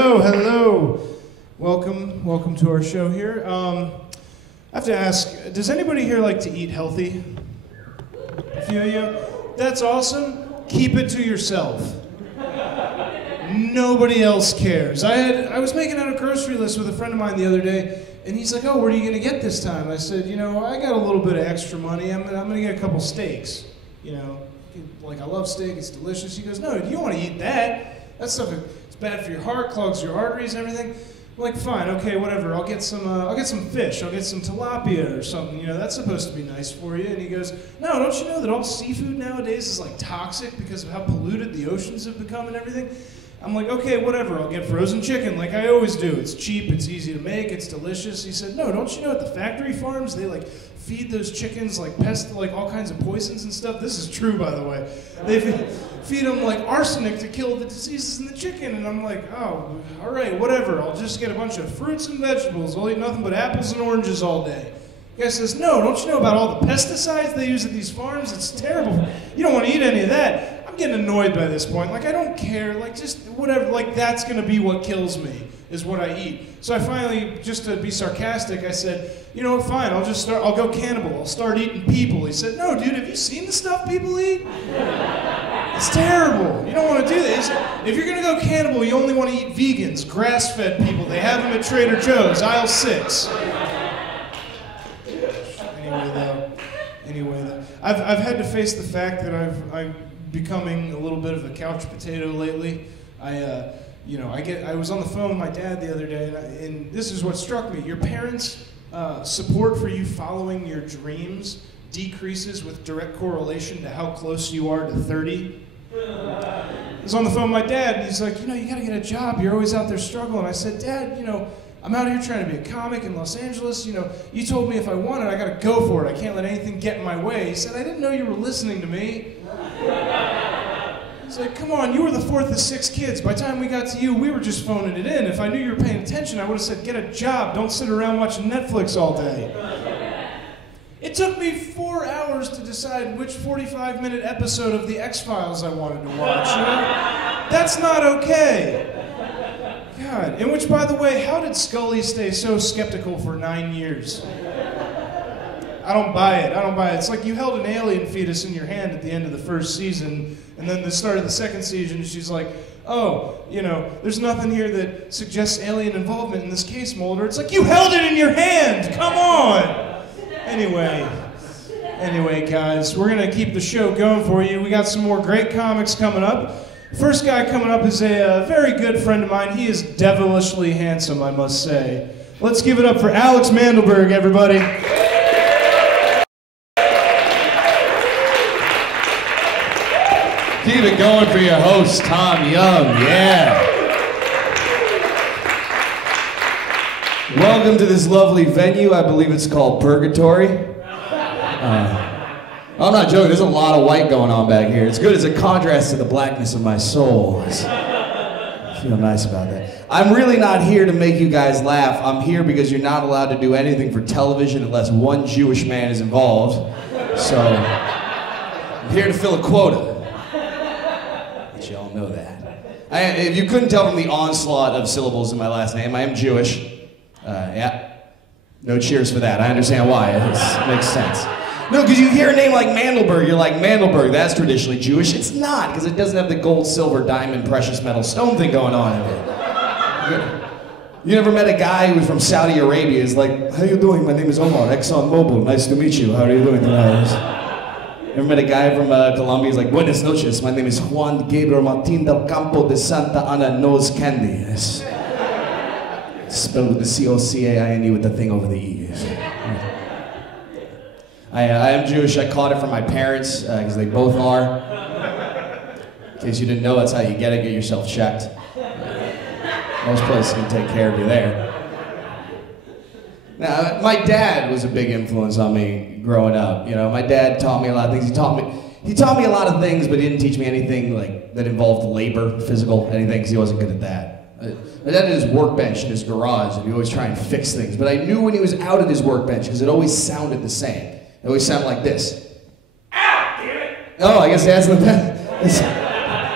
Hello, hello. Welcome to our show here. I have to ask, does anybody here like to eat healthy? A few of you? That's awesome. Keep it to yourself. Nobody else cares. I was making out a grocery list with a friend of mine the other day, and he's like, "Oh, what are you gonna get this time?" I said, "You know, I got a little bit of extra money. I'm gonna get a couple steaks. You know, like I love steak. It's delicious." He goes, "No, you don't want to eat that. That stuff it's bad for your heart, clogs your arteries, and everything." I'm like, fine, okay, whatever. I'll get some fish. I'll get some tilapia or something. You know, that's supposed to be nice for you. And he goes, "No, don't you know that all seafood nowadays is like toxic because of how polluted the oceans have become and everything?" I'm like, "Okay, whatever. I'll get frozen chicken like I always do. It's cheap. It's easy to make. It's delicious." He said, "No, don't you know at the factory farms they like feed those chickens like like all kinds of poisons and stuff?" This is true, by the way. They feed them like arsenic to kill the diseases in the chicken. And I'm like, "Oh, all right, whatever. I'll just get a bunch of fruits and vegetables. I'll eat nothing but apples and oranges all day." The guy says, "No, don't you know about all the pesticides they use at these farms? It's terrible. You don't want to eat any of that." I'm getting annoyed by this point. Like, I don't care. Like, just whatever. Like, that's going to be what kills me, is what I eat. So I finally, just to be sarcastic, I said, "You know what, fine. I'll go cannibal. I'll start eating people." He said, "No, dude, have you seen the stuff people eat? It's terrible. You don't want to do that." He said, "If you're going to go cannibal, you only want to eat vegans, grass-fed people. They have them at Trader Joe's, aisle 6. Anyway, though. I've had to face the fact that I'm becoming a little bit of a couch potato lately. I was on the phone with my dad the other day, and this is what struck me. Your parents' support for you following your dreams decreases with direct correlation to how close you are to 30. I was on the phone with my dad, and he's like, "You know, you gotta get a job. You're always out there struggling." I said, "Dad, you know, I'm out here trying to be a comic in Los Angeles. You know, you told me if I want it, I gotta go for it. I can't let anything get in my way." He said, "I didn't know you were listening to me." He's like, "Come on, you were the fourth of 6 kids. By the time we got to you, we were just phoning it in. If I knew you were paying attention, I would have said, get a job. Don't sit around watching Netflix all day." It took me 4 hours to decide which 45-minute episode of The X-Files I wanted to watch. You know? That's not okay. God. And which, by the way, how did Scully stay so skeptical for 9 years? I don't buy it. It's like you held an alien fetus in your hand at the end of the first season, and then the start of the second season, she's like, "Oh, you know, there's nothing here that suggests alien involvement in this case, Mulder." It's like, you held it in your hand! Come on! Anyway, guys, we're going to keep the show going for you. We got some more great comics coming up. First guy coming up is a very good friend of mine. He is devilishly handsome, I must say. Let's give it up for Alex Mandelberg, everybody. Keep it going for your host, Tom Young. Yeah. Welcome to this lovely venue. I believe it's called Purgatory. I'm not joking. There's a lot of white going on back here. It's good as a contrast to the blackness of my soul. I feel nice about that. I'm really not here to make you guys laugh. I'm here because you're not allowed to do anything for television unless one Jewish man is involved. So I'm here to fill a quota. But you all know that. If you couldn't tell from the onslaught of syllables in my last name, I am Jewish. Yeah. No cheers for that. I understand why. It makes sense. No, because you hear a name like Mandelberg, you're like, Mandelberg, that's traditionally Jewish. It's not, because it doesn't have the gold, silver, diamond, precious metal, stone thing going on in it. You never met a guy who was from Saudi Arabia. He's like, "How you doing? My name is Omar, Exxon Mobil. Nice to meet you. How are you doing tonight?" Ever met a guy from Colombia? He's like, "Buenas noches. My name is Juan Gabriel Martin del Campo de Santa Ana Nose Candy." Yes. Spelled with the C-O-C-A-I-N-E with the thing over the E. I am Jewish. I caught it from my parents, because they both are. In case you didn't know, that's how you get it. Get yourself checked. Most places can take care of you there. Now, my dad was a big influence on me growing up. You know, my dad taught me a lot of things. He taught me a lot of things, but he didn't teach me anything like that involved labor, physical, anything, because he wasn't good at that. My dad had his workbench in his garage, and he'd always try and fix things. But I knew when he was out at his workbench, because it always sounded the same. It always sounded like this. Ow, damn it! Oh, I guess that's the best.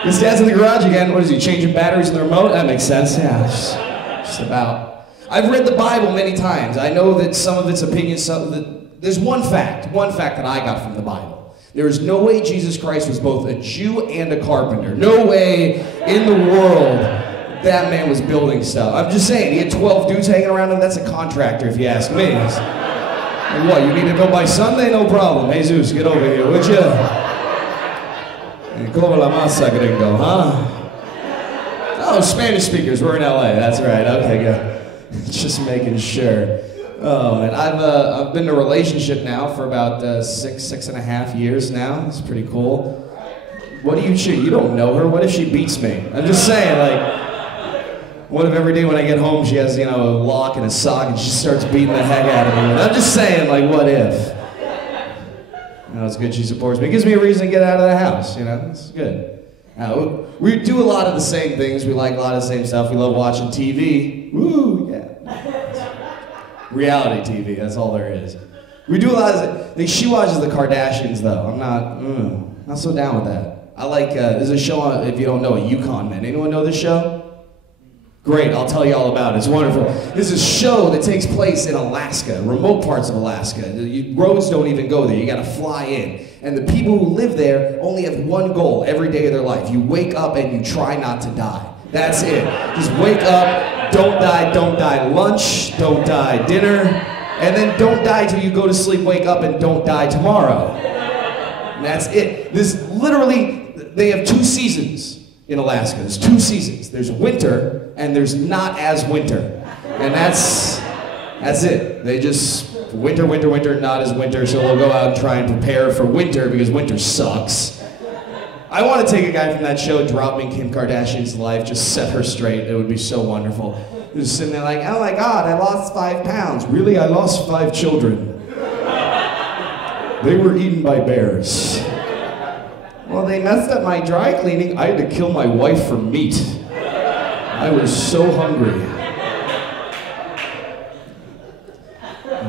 His dad's in the garage again. What is he, changing batteries in the remote? That makes sense, yeah. Just about. I've read the Bible many times. I know that some of its opinions, there's one fact that I got from the Bible. There is no way Jesus Christ was both a Jew and a carpenter. No way in the world that man was building stuff. I'm just saying, he had 12 dudes hanging around him. That's a contractor, if you ask me. Like, what, you need to go by Sunday? No problem. Jesus, get over here, would you? Como la masa, gringo, huh? Oh, Spanish speakers, we're in LA, that's right, okay, good. Just making sure. Oh, man, I've been in a relationship now for about six and a half years now. It's pretty cool. What do you choose? You don't know her. What if she beats me? I'm just saying, like, what if every day when I get home she has, you know, a lock and a sock and she starts beating the heck out of me? I'm just saying, like, what if? You know, it's good she supports me. It gives me a reason to get out of the house, you know, it's good. We do a lot of the same things. We like a lot of the same stuff. We love watching TV. Woo, yeah. Reality TV, that's all there is. We do a lot of, like, she watches the Kardashians though. I'm not so down with that. I like, there's a show on, if you don't know it, Yukon Men. Anyone know this show? Great, I'll tell you all about it. It's wonderful. This is a show that takes place in Alaska, remote parts of Alaska. Roads don't even go there. You gotta fly in. And the people who live there only have one goal every day of their life. You wake up and you try not to die. That's it. Just wake up, don't die lunch, don't die dinner, and then don't die till you go to sleep, wake up, and don't die tomorrow. And that's it. This literally, they have 2 seasons in Alaska. There's 2 seasons. There's winter, and there's not as winter. And that's it. They just, winter, not as winter, so they'll go out and try and prepare for winter because winter sucks. I want to take a guy from that show, drop me in Kim Kardashian's life, just set her straight. It would be so wonderful. Just sitting there like, oh my God, I lost 5 pounds. Really, I lost 5 children. They were eaten by bears. Well, they messed up my dry cleaning. I had to kill my wife for meat. I was so hungry.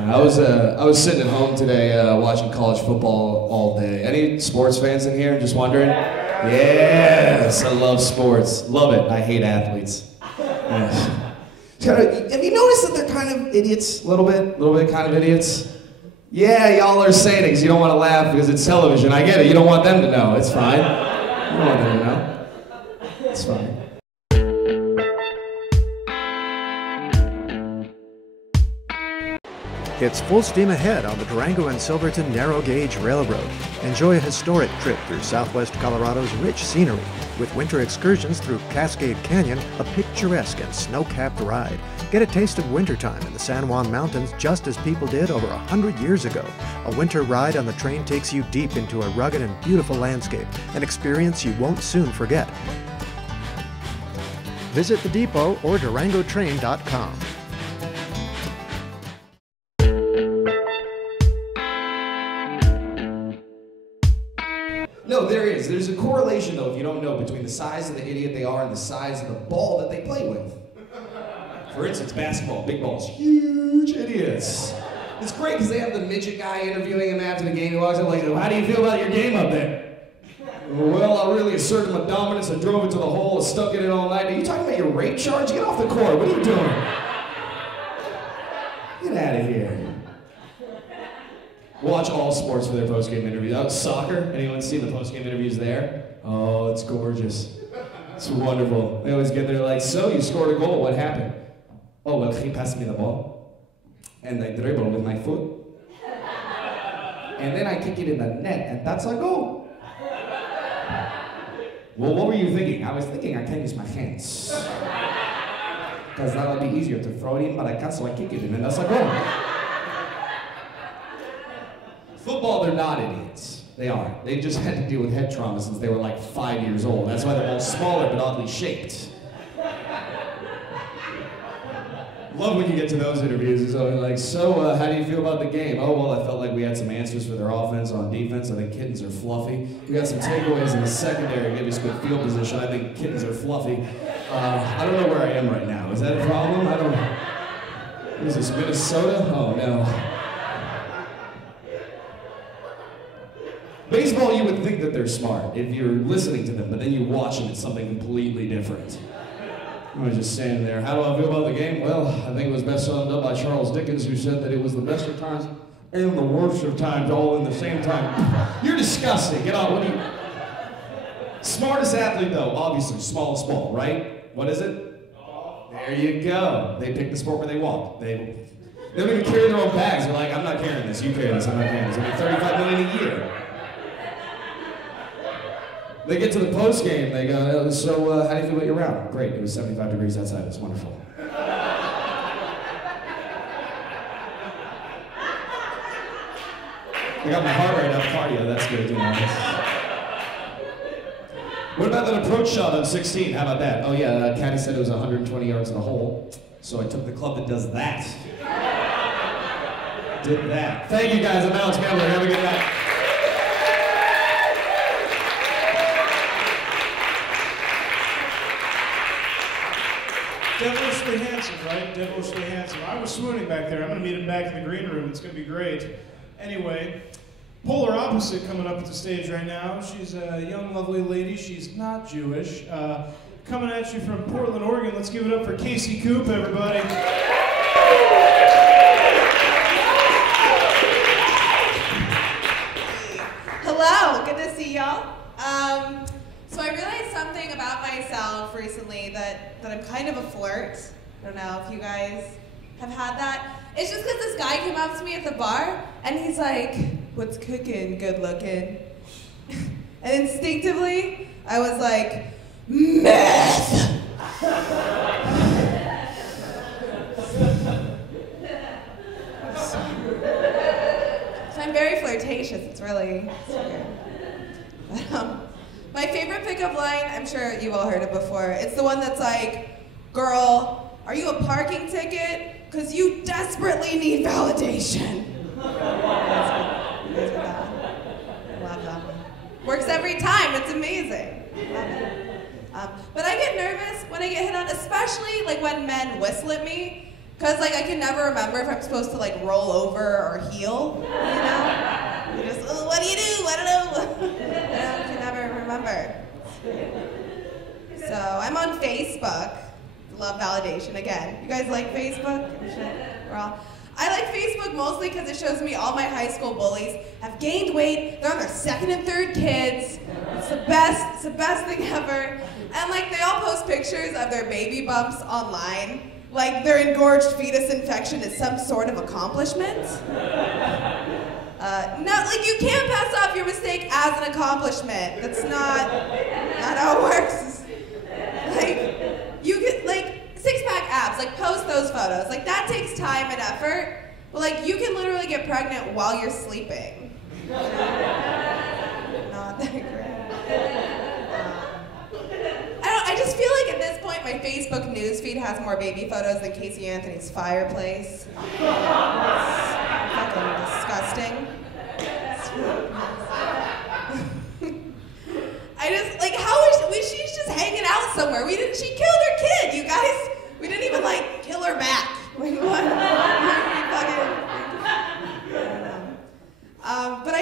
I was sitting at home today watching college football all day. Any sports fans in here? Just wondering? Yes, I love sports. Love it. I hate athletes. Yes. Have you noticed that they're kind of idiots? A little bit kind of idiots? Yeah, y'all are saying it because you don't want to laugh because it's television. I get it. You don't want them to know. It's fine. You don't want them to know. It's fine. It's full steam ahead on the Durango and Silverton Narrow Gauge Railroad. Enjoy a historic trip through southwest Colorado's rich scenery with winter excursions through Cascade Canyon, a picturesque and snow-capped ride. Get a taste of wintertime in the San Juan Mountains just as people did over 100 years ago. A winter ride on the train takes you deep into a rugged and beautiful landscape, an experience you won't soon forget. Visit the depot or durangotrain.com. No, there is. There's a correlation, though, if you don't know, between the size of the idiot they are and the size of the ball that they play with. For instance, basketball, big balls, huge idiots. It's great because they have the midget guy interviewing him after the game. He walks up like, how do you feel about your game up there? Well, I really asserted my dominance. I drove it to the hole and stuck it in all night. Are you talking about your rape charge? Get off the court. What are you doing? Get out of here. Watch all sports for their post-game interviews. Oh, soccer? Anyone see the post-game interviews there? Oh, it's gorgeous. It's wonderful. They always get there like, so you scored a goal, what happened? Oh, well, he passed me the ball, and I dribble with my foot, and then I kick it in the net, and that's a goal. Well, what were you thinking? I was thinking I can use my hands, because that'll be easier to throw it in, but I can't, so I kick it in, and that's a goal. Football, they're not idiots. They are. They just had to deal with head trauma since they were like 5 years old. That's why they're all smaller but oddly shaped. Love when you get to those interviews. It's always like, so how do you feel about the game? Oh, well, I felt like we had some answers for their offense on defense. I think kittens are fluffy. We got some takeaways in the secondary, gave us good field position. I think kittens are fluffy. I don't know where I am right now. Is that a problem? I don't know. What is this, Minnesota? Oh, no. Baseball, you you would think that they're smart if you're listening to them, but then you watch them, it's something completely different. I was just standing there. How do I feel about the game? Well, I think it was best summed up by Charles Dickens, who said that it was the best of times and the worst of times all in the same time. You're disgusting. Get on. What do you... Smartest athlete, though, obviously, small, right? What is it? There you go. They pick the sport where they want. They don't even carry their own bags. They're like, I'm not carrying this. You carry this. I'm not carrying this. I make $35 million a year. They get to the post game. They go, so how do you feel about your round? Great. It was 75 degrees outside. It's wonderful. I got my heart rate up, cardio. That's good. You know. What about that approach shot on 16? How about that? Oh yeah, Caddy said it was 120 yards in the hole, so I took the club that does that. Did that. Thank you guys. I'm Alex Mcelligott. Have a good night. Devilishly handsome, right? Devilishly handsome. I was swooning back there. I'm going to meet him back in the green room. It's going to be great. Anyway, polar opposite coming up at the stage right now. She's a young, lovely lady. She's not Jewish. Coming at you from Portland, Oregon. Let's give it up for Casey Coop, everybody. Hello, good to see y'all. So I realized something about myself recently that I'm kind of a flirt. I don't know if you guys have had that. It's just because this guy came up to me at the bar and he's like, "What's cooking, good looking?" And instinctively, I was like, "Meth!" So I'm very flirtatious, it's weird. But, my favorite pickup line, I'm sure you all heard it before, it's the one that's like, "Girl, are you a parking ticket? Because you desperately need validation." I love that one. Works every time, it's amazing. Love it. But I get nervous when I get hit on, especially like when men whistle at me, because like I can never remember if I'm supposed to like roll over or heel, you know? You just, "Oh, what do you do? I don't know." I can never remember. So I'm on Facebook. Love validation again. You guys like Facebook? I'm sure we're all. I like Facebook mostly because it shows me all my high school bullies have gained weight. They're on their second and third kids. It's the best. It's the best thing ever. And like they all post pictures of their baby bumps online. Like their engorged fetus infection is some sort of accomplishment. No, like you can't pass off your mistake as an accomplishment. That's not how it works. Like you get like six-pack abs, like post those photos. Like that takes time and effort. But like you can literally get pregnant while you're sleeping. Not that great. I just feel like at this point my Facebook newsfeed has more baby photos than Casey Anthony's fireplace. It's fucking disgusting. I just, like, how is she's just hanging out somewhere. She killed her kid, you guys. We didn't even, like, kill her back. Like, what? But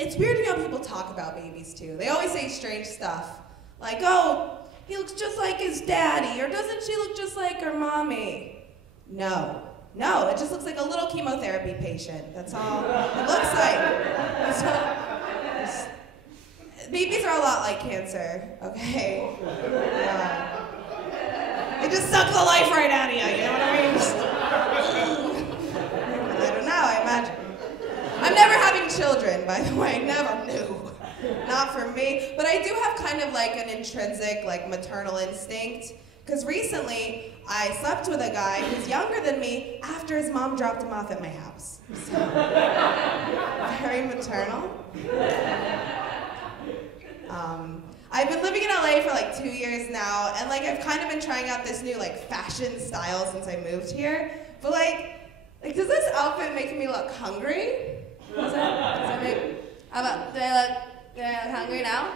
it's weird to me how people talk about babies, too. They always say strange stuff. Like, "Oh, he looks just like his daddy," or "Doesn't she look just like her mommy?" No, it just looks like a little chemotherapy patient. That's all it looks like. Babies are a lot like cancer, okay? They just suck the life right out of you, you know what I mean? I don't know, I imagine. I'm never having children, by the way, never knew. Not for me, but I do have kind of like an intrinsic, like maternal instinct, because recently I slept with a guy who's younger than me after his mom dropped him off at my house. So, very maternal. I've been living in LA for like 2 years now, and like I've kind of been trying out this new like fashion style since I moved here. But like does this outfit make me look hungry? Does that make? How about do I look hungry now?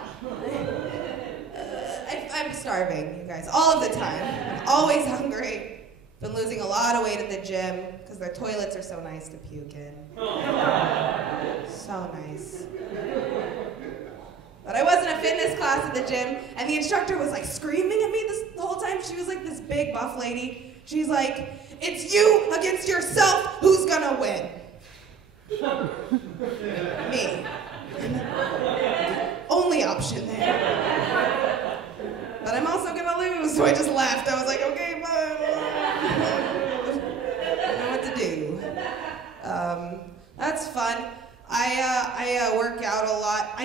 I'm starving, you guys, all of the time. I'm always hungry. Been losing a lot of weight at the gym because their toilets are so nice to puke in. So nice. But I was in a fitness class at the gym, and the instructor was like screaming at me the whole time. She was like this big buff lady. She's like, "It's you against yourself, who's gonna win?" Me. Only option there. But I'm also gonna lose, so I just laughed. I was like, okay, bye. I know what to do. That's fun. I work out a lot.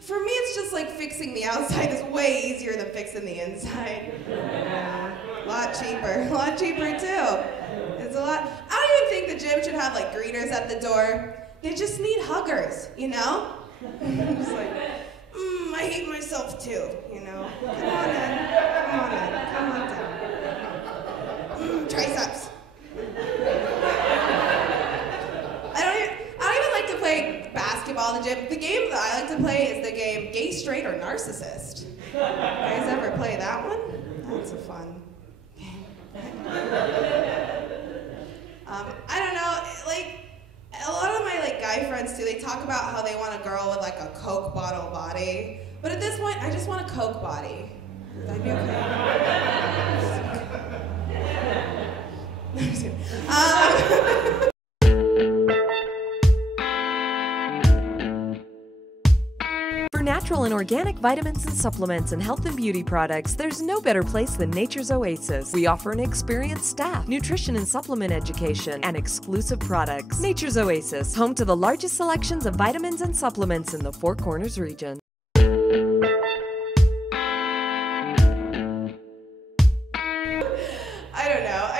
For me, it's just like fixing the outside is way easier than fixing the inside. A lot cheaper too. It's a lot. I don't even think the gym should have like greeters at the door. They just need huggers, you know? I'm just like, I hate myself too, you know? Come on down. Triceps. I don't even like to play basketball in the gym. The game that I like to play is the game Gay, Straight, or Narcissist. You guys ever play that one? That's a fun game. I don't know, like, a lot of my like guy friends too, they talk about how they want a girl with like a Coke bottle body. But at this point, I just want a Coke body. That'd be okay. I'm just kidding. For natural and organic vitamins and supplements and health and beauty products, there's no better place than Nature's Oasis. We offer an experienced staff, nutrition and supplement education, and exclusive products. Nature's Oasis, home to the largest selections of vitamins and supplements in the Four Corners region. I don't know.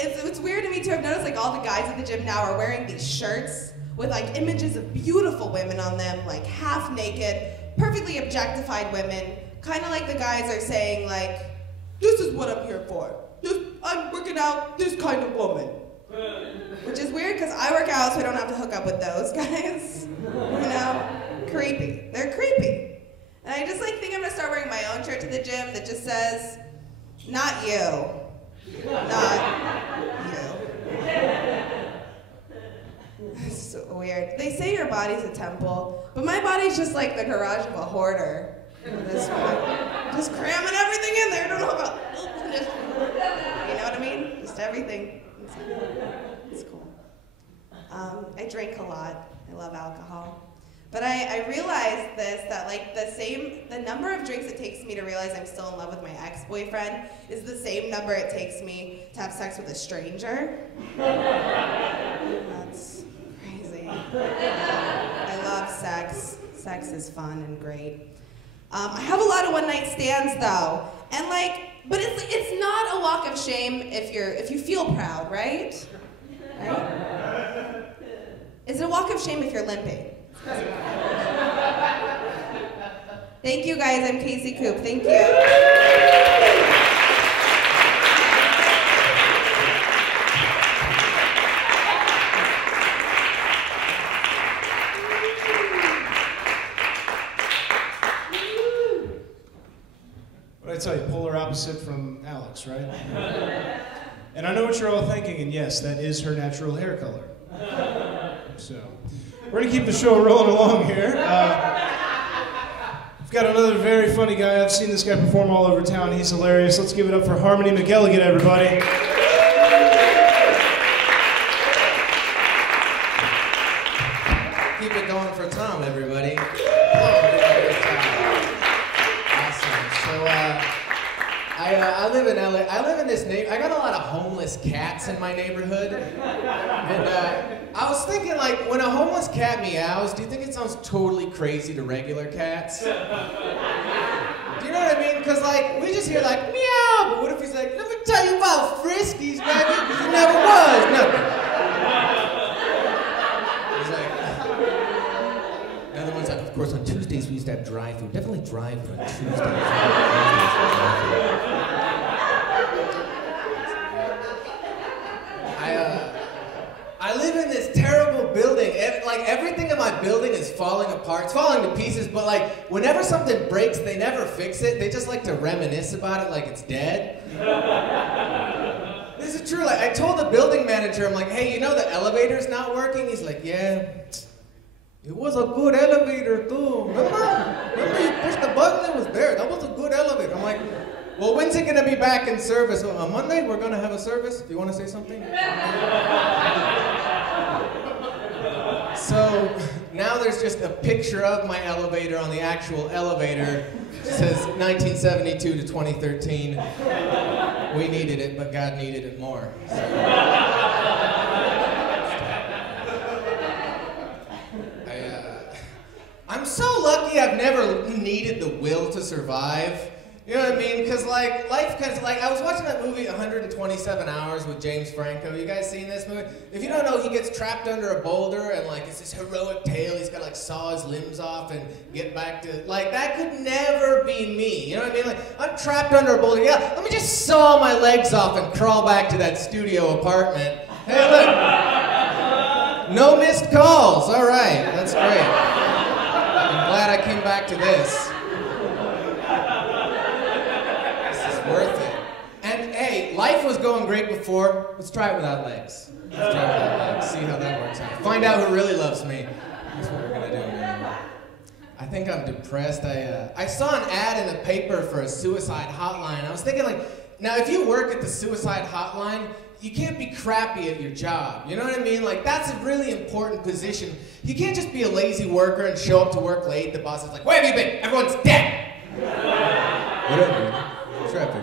It's weird to me too. I've noticed like all the guys at the gym now are wearing these shirts with like images of beautiful women on them, like half naked, perfectly objectified women. Kind of like the guys are saying like, this is what I'm here for. I'm working out this kind of woman. Which is weird because I work out so I don't have to hook up with those guys. You know? Creepy. They're creepy. And I just like think I'm gonna start wearing my own shirt to the gym that just says, not you. Not you. It's so weird. They say your body's a temple, but my body's just like the garage of a hoarder. This one. Just cramming everything in there. I don't know about, you know what I mean? Just everything. It's cool. I drink a lot. I love alcohol. But I realized this, that like the number of drinks it takes me to realize I'm still in love with my ex-boyfriend is the same number it takes me to have sex with a stranger. That's crazy. I love sex. Sex is fun and great. I have a lot of one-night stands though, and like, but it's not a walk of shame if you feel proud, right? Right? Is it a walk of shame if you're limping? Thank you guys, I'm Casey Coop, thank you. What I tell you, polar opposite from Alex, right? And I know what you're all thinking, and yes, that is her natural hair color. So, we're gonna keep the show rolling along here. We've got another very funny guy. I've seen this guy perform all over town. He's hilarious. Let's give it up for Mcelligott, everybody. Keep it going for Tom, everybody. Awesome. So, I live in LA. I live in this neighborhood. I got a lot of homeless cats in my neighborhood. And I was thinking, like, when a homeless cat meows, do you think it sounds totally crazy to regular cats? Do you know what I mean? Because, like, we just hear, like, meow, but what if he's like, let me tell you about Friskies, baby, because it never was nothing. He's like, the other one's like, of course, on Tuesdays we used to have drive-thru. Definitely drive-thru on Tuesdays. I live in this terrible building. Like, everything in my building is falling apart. It's falling to pieces, but like, whenever something breaks, they never fix it. They just like to reminisce about it like it's dead. This is true. Like, I told the building manager, I'm like, hey, you know the elevator's not working? He's like, yeah, It was a good elevator too. Remember you pushed the button, it was there. That was a good elevator. I'm like, well, when's it gonna be back in service? Well, on Monday, we're gonna have a service. Do you wanna say something? So now there's just a picture of my elevator on the actual elevator. It says 1972 to 2013. We needed it, but God needed it more. I'm so lucky I've never needed the will to survive. You know what I mean? Because, like, life kind of, like, I was watching that movie 127 Hours with James Franco. You guys seen this movie? If you don't know, he gets trapped under a boulder and, like, it's this heroic tale. He's got to, like, saw his limbs off and get back to, like, that could never be me. You know what I mean? Like, I'm trapped under a boulder. Yeah, let me just saw my legs off and crawl back to that studio apartment. Hey, look. No missed calls. All right, that's great. I'm glad I came back to this. Worth it. And hey, life was going great before. Let's try it without legs. Let's try it without legs. See how that works out. Find out who really loves me. That's what we're gonna do, man. I think I'm depressed. I saw an ad in the paper for a suicide hotline. I was thinking, like, now if you work at the suicide hotline, you can't be crappy at your job. You know what I mean? Like, that's a really important position. You can't just be a lazy worker and show up to work late. The boss is like, where have you been? Everyone's dead. Whatever. Traffic.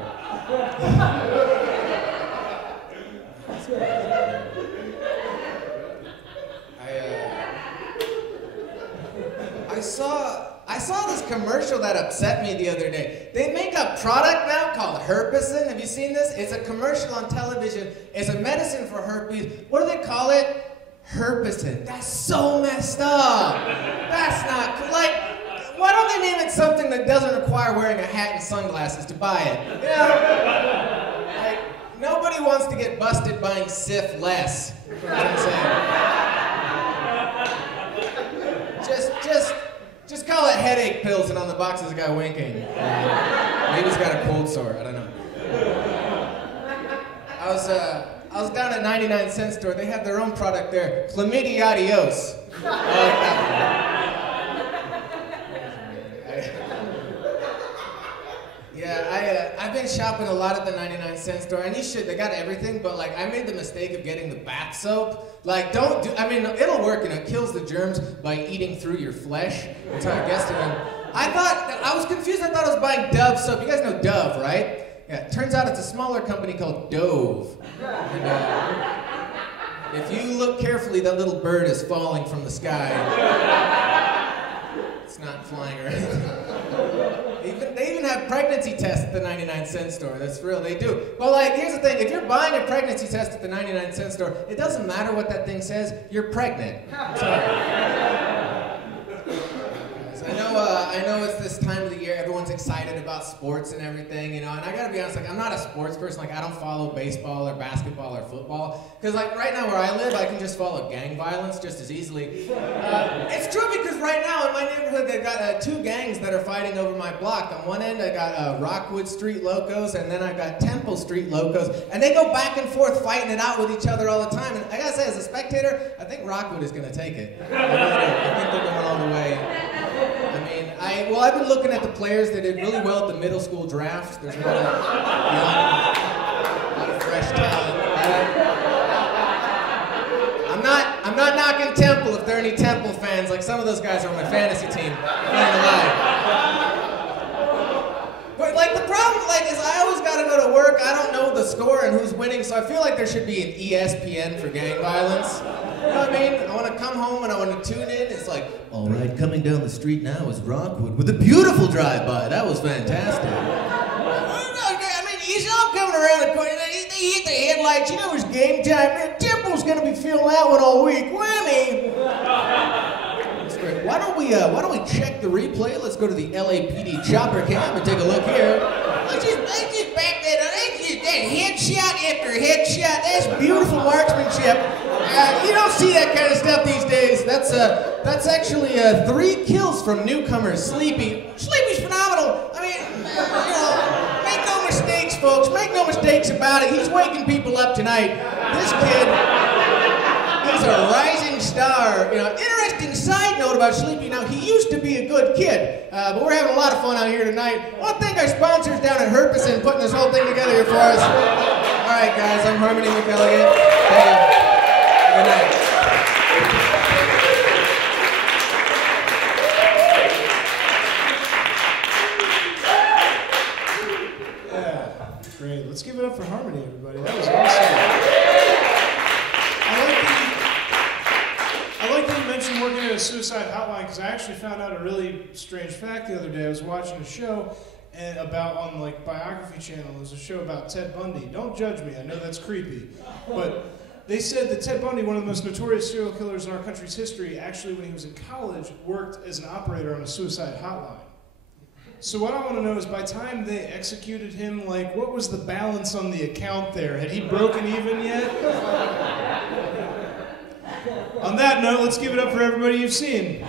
I saw this commercial that upset me the other day. They make a product now called Herpecin. Have you seen this? It's a commercial on television. It's a medicine for herpes. What do they call it? Herpecin. That's so messed up. That's not cool. Like, why don't they name it something that doesn't require wearing a hat and sunglasses to buy it? You know? Like, nobody wants to get busted buying Sif less. That's what I'm saying. Just call it headache pills, and on the box is a guy winking. Maybe he's got a cold sore. I don't know. I was down at 99-cent store. They have their own product there. Chlamydia adios. I like that one. Yeah, I've been shopping a lot at the 99-cent store, and you should. They got everything, but, like, I made the mistake of getting the bath soap. Like, it'll work, and it kills the germs by eating through your flesh. That's how I guessed it. I was confused. I thought I was buying Dove soap. You guys know Dove, right? Yeah, it turns out it's a smaller company called Dove. And, if you look carefully, that little bird is falling from the sky. It's not flying or anything. They even have pregnancy tests at the 99-cent store. That's real, they do. But, like, here's the thing. If you're buying a pregnancy test at the 99-cent store, it doesn't matter what that thing says. You're pregnant. Sorry. I know it's this time of the year. Everyone's excited about sports and everything, you know. And I gotta be honest, like, I'm not a sports person. Like, I don't follow baseball or basketball or football. Because, like, right now where I live, I can just follow gang violence just as easily. It's true because right now in my neighborhood, they've got two gangs that are fighting over my block. On one end, I got Rockwood Street Locos, and then I've got Temple Street Locos. And they go back and forth fighting it out with each other all the time. And I gotta say, as a spectator, I think Rockwood is gonna take it. I really do. I think they're going all the way. I mean, I've been looking at the players. They did really well at the middle school draft. There's a lot of fresh talent. I'm not knocking Temple if there are any Temple fans. Like, some of those guys are on my fantasy team. I'm not gonna lie. But, like, the problem, like, is I always gotta go to work. I don't know the score and who's winning, so I feel like there should be an ESPN for gang violence. You know what I mean? I want to come home and I want to tune in. It's like, all right, coming down the street now is Rockwood with a beautiful drive-by. That was fantastic. I mean, you saw them coming around the corner. They hit the headlights. You know it's game time. Man, Temple's going to be feeling that one all week. Whammy! That's great. Why don't we check the replay? Let's go to the LAPD chopper cam and take a look here. Let's just back that up. That headshot after headshot. That's beautiful marksmanship. You don't see that kind of stuff these days. That's actually 3 kills from newcomers. Sleepy. Sleepy's phenomenal. I mean, you know, make no mistakes, folks. Make no mistakes about it. He's waking people up tonight. This kid, he's a rising rising star. You know, interesting side note about Sleepy. Now, he used to be a good kid, but we're having a lot of fun out here tonight. I want to thank our sponsors down at Herpesen putting this whole thing together here for us. All right, guys, I'm Harmony Mcelligott. Thank you. Good night. Great. Let's give it up for Harmony, everybody. That was awesome. I like that you mentioned working at a suicide hotline, because I actually found out a really strange fact the other day. I was watching a show about on like Biography Channel. It was a show about Ted Bundy. Don't judge me. I know that's creepy, but they said that Ted Bundy, one of the most notorious serial killers in our country's history, actually when he was in college worked as an operator on a suicide hotline. So what I want to know is, by the time they executed him, like, what was the balance on the account there? Had he broken even yet? On that note, let's give it up for everybody you've seen.